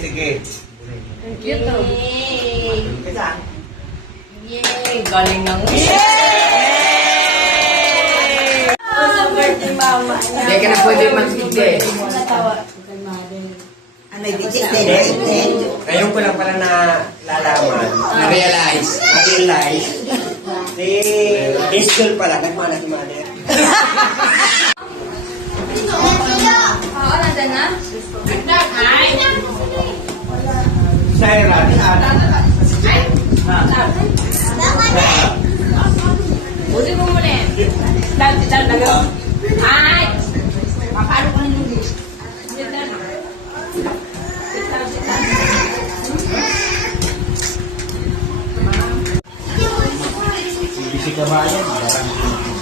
sige. Cute to. Kaya. Yay! Galing ng Sa birthday mama. Hindi ka na pwede mag-sige. Natawa. Ano, dikit. Ngayon ko lang pala nalalaman. Na-realize. Na-realize. Si Diesel pala, nagmana si Mother. Oo, nandun na? Sa'yo, Mother. Buti mo muli. Dal. Ay! Papalo ko ng lugi. Bisi ka ba yan?